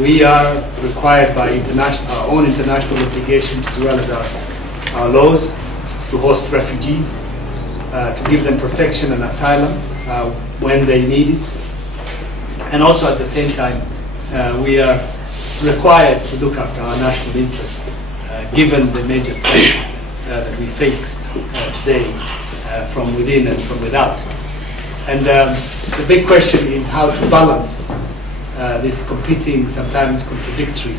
we are required by our own international obligations as well as our laws to host refugees, to give them protection and asylum when they need it. And also at the same time, we are required to look after our national interests, given the major threats that we face today from within and from without. And the big question is how to balance these competing, sometimes contradictory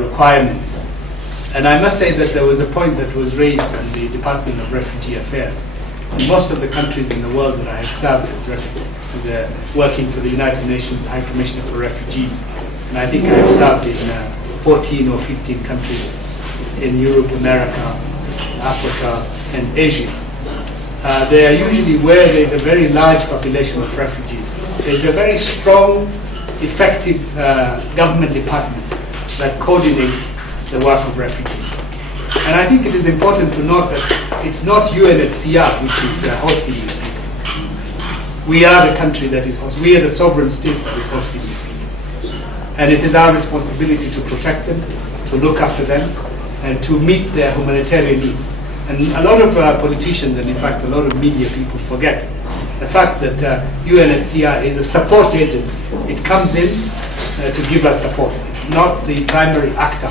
requirements. And I must say that there was a point that was raised in the Department of Refugee Affairs. In most of the countries in the world that I have served as working for the United Nations High Commissioner for Refugees, and I think I have served in 14 or 15 countries in Europe, America, Africa, and Asia. They are usually where there is a very large population of refugees. There is a very strong, effective government department that coordinates the work of refugees. And I think it is important to note that it's not UNHCR which is hosting these people. We are the country that is hosting. We are the sovereign state that is hosting these people. And it is our responsibility to protect them, to look after them, and to meet their humanitarian needs. And a lot of politicians, and in fact a lot of media people, forget the fact that UNHCR is a support agency. It comes in to give us support. It's not the primary actor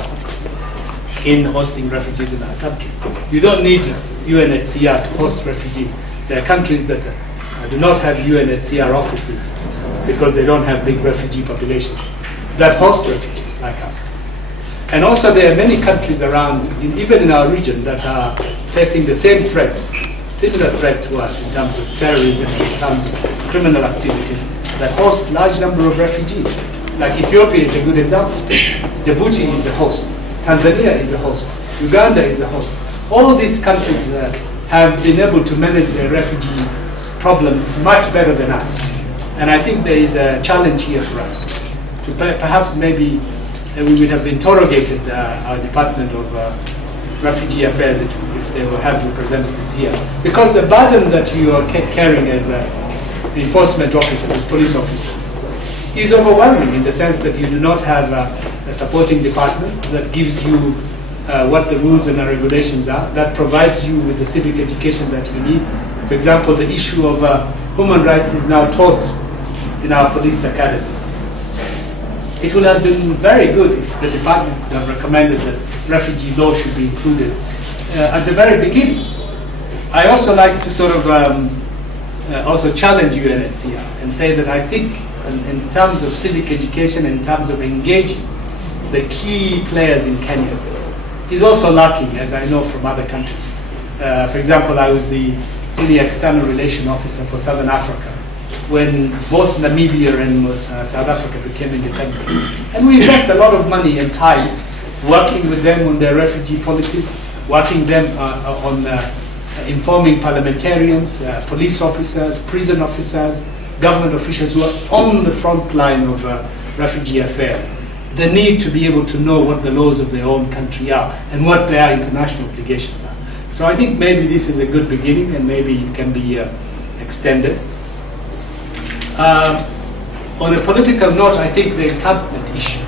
in hosting refugees in our country. You don't need UNHCR to host refugees. There are countries that do not have UNHCR offices because they don't have big refugee populations that host refugees like us. And also there are many countries around, even in our region, that are facing the same threats, similar threat to us in terms of terrorism, in terms of criminal activities, that host large number of refugees. Like Ethiopia is a good example. Djibouti is a host. Tanzania is a host. Uganda is a host. All these countries have been able to manage their refugee problems much better than us. And I think there is a challenge here for us to perhaps maybe we would have interrogated our Department of Refugee Affairs if they will have representatives here. Because the burden that you are carrying as enforcement officers, as police officers, is overwhelming in the sense that you do not have a supporting department that gives you what the rules and the regulations are, that provides you with the civic education that you need. For example, the issue of human rights is now taught in our police academy. It would have been very good if the department would have recommended that refugee law should be included at the very beginning. I also like to sort of also challenge UNHCR and say that I think in terms of civic education, in terms of engaging the key players in Kenya, is also lacking, as I know from other countries. For example, I was the Senior External Relation Officer for Southern Africa when both Namibia and South Africa became independent. And we invest a lot of money and time working with them on their refugee policies, working them on informing parliamentarians, police officers, prison officers, government officials who are on the front line of refugee affairs. The need to be able to know what the laws of their own country are and what their international obligations are. So I think maybe this is a good beginning and maybe it can be extended. On a political note, I think the encampment issue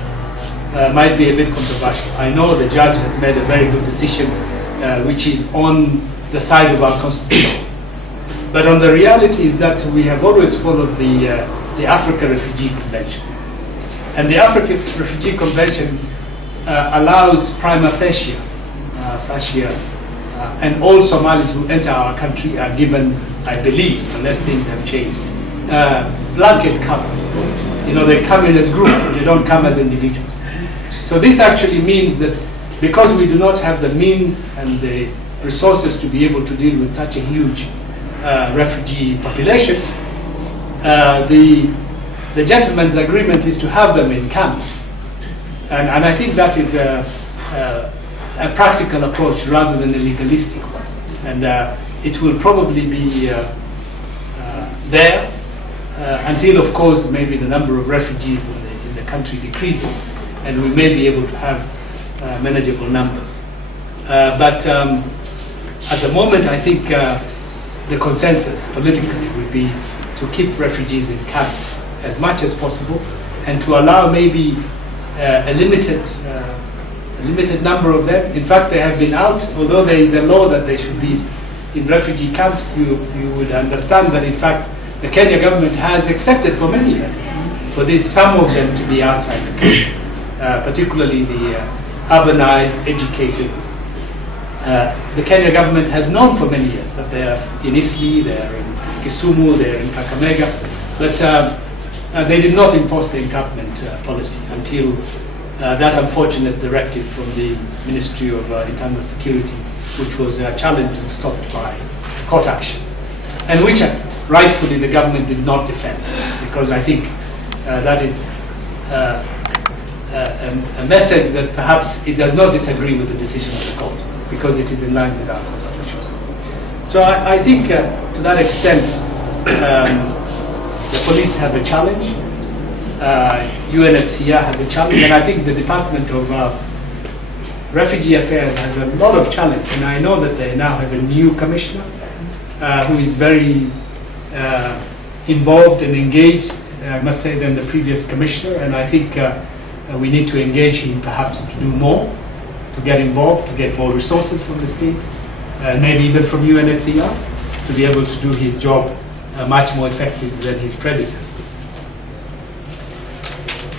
might be a bit controversial. I know the judge has made a very good decision which is on the side of our constitution. But on the reality is that we have always followed the Africa Refugee Convention. And the Africa Refugee Convention allows prima facie, and all Somalis who enter our country are given, I believe, unless things have changed, blanket cover. You know, they come in as groups, they don't come as individuals. So this actually means that because we do not have the means and the resources to be able to deal with such a huge refugee population, the gentleman's agreement is to have them in camps. And I think that is a practical approach rather than a legalistic one. And it will probably be there until, of course, maybe the number of refugees in the country decreases and we may be able to have manageable numbers. But at the moment, I think the consensus politically would be to keep refugees in camps as much as possible and to allow maybe a limited number of them. In fact, they have been out, although there is a law that they should be in refugee camps. You would understand that, in fact, the Kenya government has accepted for many years for some of them to be outside the country, particularly the urbanized, educated. The Kenya government has known for many years that they are in Eastleigh, they are in Kisumu, they are in Kakamega, but they did not enforce the encampment policy until that unfortunate directive from the Ministry of Internal Security, which was challenged and stopped by court action, and which rightfully the government did not defend, because I think that is a message that perhaps it does not disagree with the decision of the court, because it is in line with our constitution. So I think to that extent the police have a challenge, UNHCR has a challenge, and I think the Department of Refugee Affairs has a lot of challenge, and I know that they now have a new commissioner who is very involved and engaged, I must say, than the previous commissioner, and I think we need to engage him perhaps to do more, to get involved, to get more resources from the state, maybe even from UNHCR, to be able to do his job much more effective than his predecessors.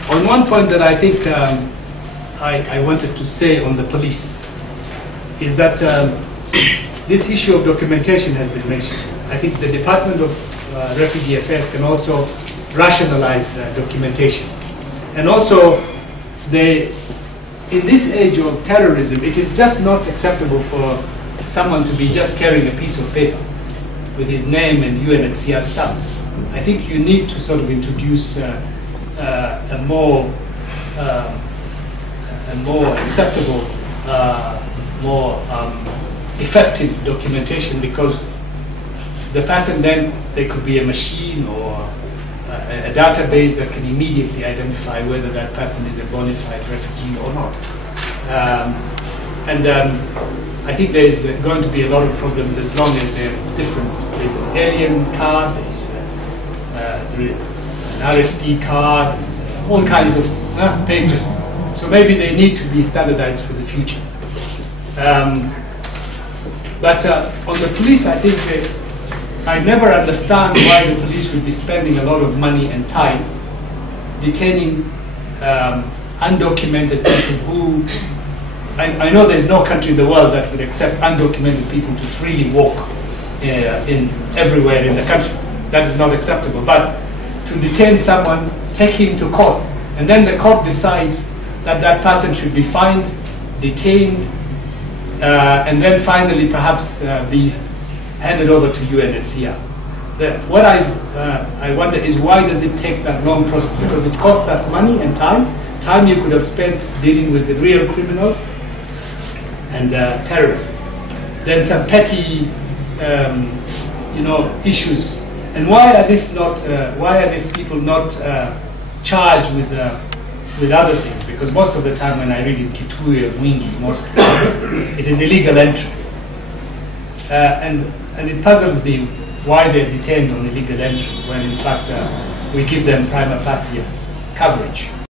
On one point that I think I wanted to say on the police is that this issue of documentation has been mentioned. I think the Department of Refugee Affairs can also rationalize documentation. And also, in this age of terrorism, it is just not acceptable for someone to be just carrying a piece of paper with his name and UNHCR stamp. I think you need to sort of introduce a more acceptable, more effective documentation, because the person then, there could be a machine or a database that can immediately identify whether that person is a bona fide refugee or not. I think there is going to be a lot of problems as long as they're different. There's an alien card, there's an RSD card, all kinds of papers. So maybe they need to be standardized for the future. But on the police, I think I never understand why the police would be spending a lot of money and time detaining undocumented people who, I know there's no country in the world that would accept undocumented people to freely walk everywhere in the country. That is not acceptable. But to detain someone, take him to court, and then the court decides that that person should be fined, detained, and then finally perhaps be handed over to UNHCR. What I wonder is, why does it take that long process? Because it costs us money and time you could have spent dealing with the real criminals and terrorists. Then some petty issues. And why are these people not charged with other things? Because most of the time when I read in Kituo or Wingi, it is illegal entry. And it puzzles me why they're detained on illegal entry when in fact we give them prima facie coverage.